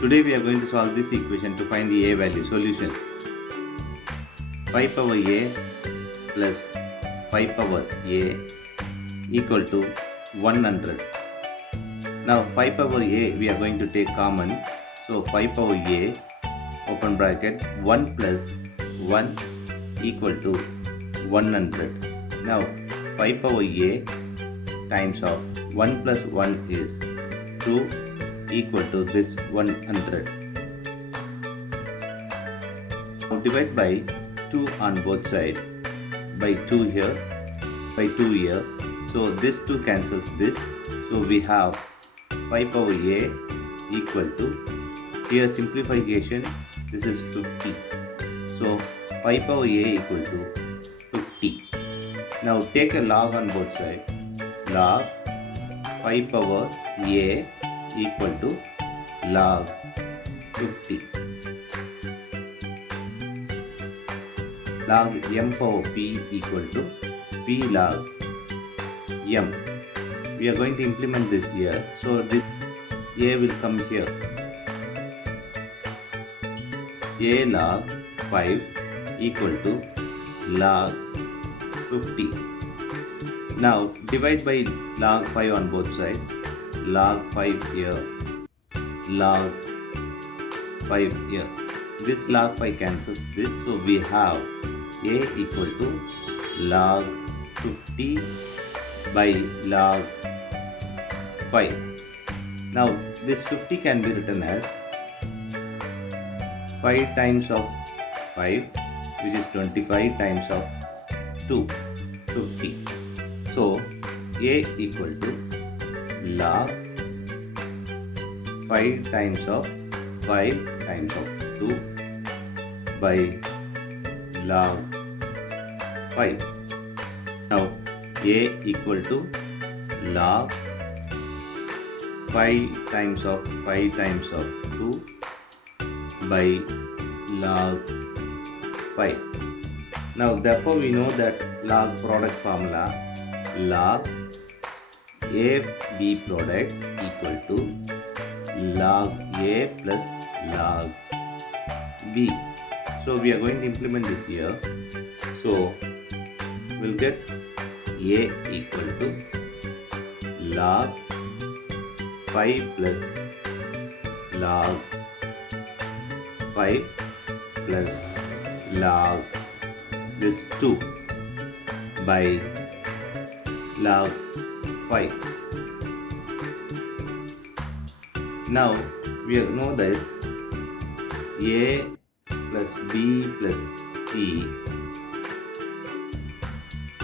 Today we are going to solve this equation to find the a value. Solution: 5 power a plus 5 power a equal to 100. Now 5 power a we are going to take common. So 5 power a, open bracket, 1 plus 1 equal to 100. Now 5 power a times of 1 plus 1 is 2 equal to this 100. Now divide by 2 on both sides, by 2 here, by 2 here. So this 2 cancels this. So we have 5 power a equal to, here simplification, this is 50. So 5 power a equal to 50. Now take a log on both sides. Log 5 power a equal to log 50. Log m power p equal to p log m. We are going to implement this here. So this a will come here. A log 5 equal to log 50. Now divide by log 5 on both sides. Log 5 here, log 5 here. This log 5 cancels this, so we have a equal to log 50 by log 5. Now this 50 can be written as 5 times of 5, which is 25 times of 2, 50. So a equal to log 5 times of 5 times of 2 by log 5. Now a equal to log 5 times of 5 times of 2 by log 5. Now therefore we know that log product formula, log AB product equal to log A plus log B. So we are going to implement this here. So we'll get A equal to log 5 plus log 5 plus log this 2 by log 5. Now we know this a plus b plus c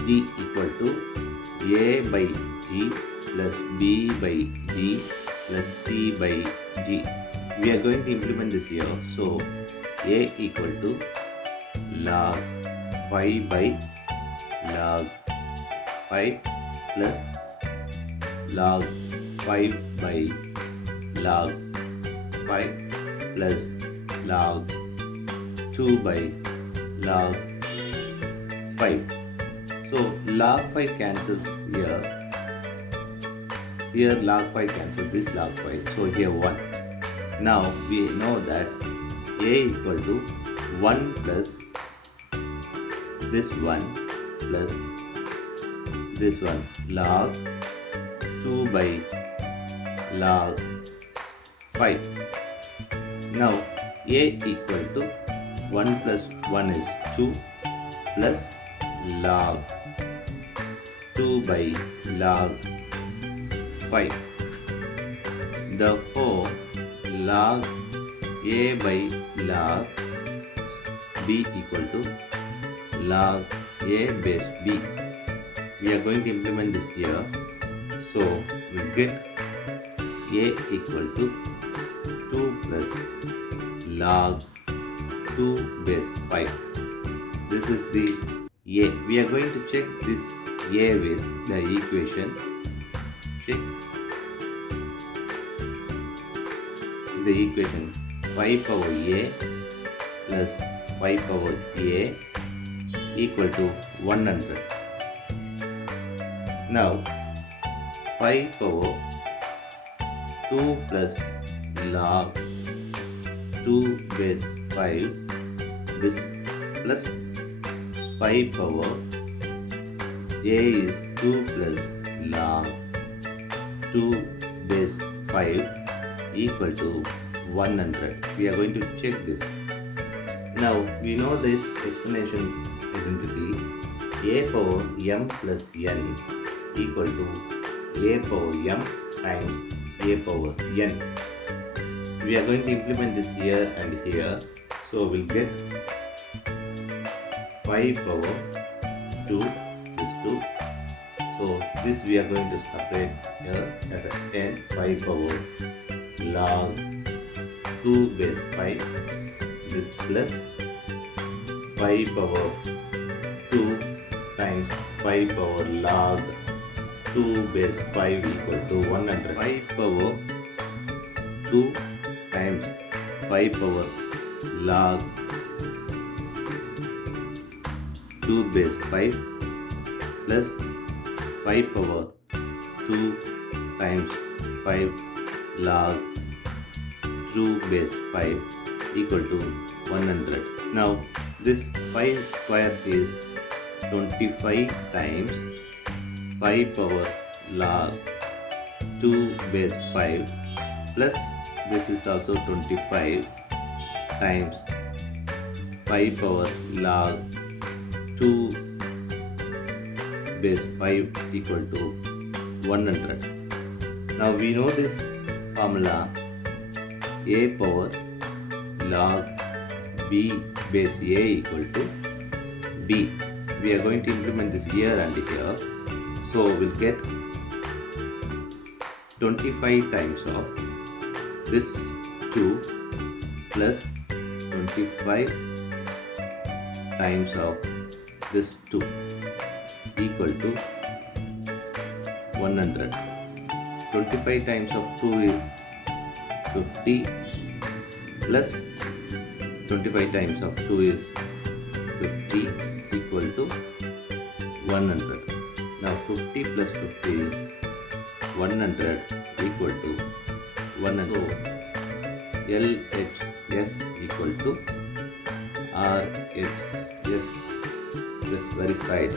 d equal to a by g plus b by g plus c by g. We are going to implement this here. So a equal to log 5 by log 5 plus log 5 by log 5 plus log 2 by log 5. So log 5 cancels here. Here log 5 cancels this log 5. So here 1. Now we know that a equal to 1 plus this 1 plus this one, log 2 by log 5. Now a equal to 1 plus 1 is 2 plus log 2 by log 5. Therefore log a by log b equal to log a base b. We are going to implement this here. So we get a equal to 2 plus log 2 base 5. This is the a. We are going to check this a with the equation. Check the equation 5 power a plus 5 power a equal to 100. Now 5 power 2 plus log 2 base 5, this plus 5 power a is 2 plus log 2 base 5 equal to 100. We are going to check this. Now we know this exponential identity, a power m plus n equal to a power m times a power n. We are going to implement this here and here. So we'll get 5 power 2 is 2. So this we are going to separate here as a 10, 5 power log 2 base 5, this plus 5 power 2 times 5 power log 2 base 5 equal to 100. 5 power 2 times 5 power log 2 base 5 plus 5 power 2 times 5 log 2 base 5 equal to 100. Now this 5 square is 25 times 5 power log 2 base 5 plus this is also 25 times 5 power log 2 base 5 equal to 100. Now we know this formula, a power log b base a equal to b. We are going to implement this here and here. So we'll get 25 times of this 2 plus 25 times of this 2 equal to 100. 25 times of 2 is 50 plus 25 times of 2 is 50 equal to 100. Now 50 plus 50 is 100 equal to 100. LHS equal to RHS. Just verified.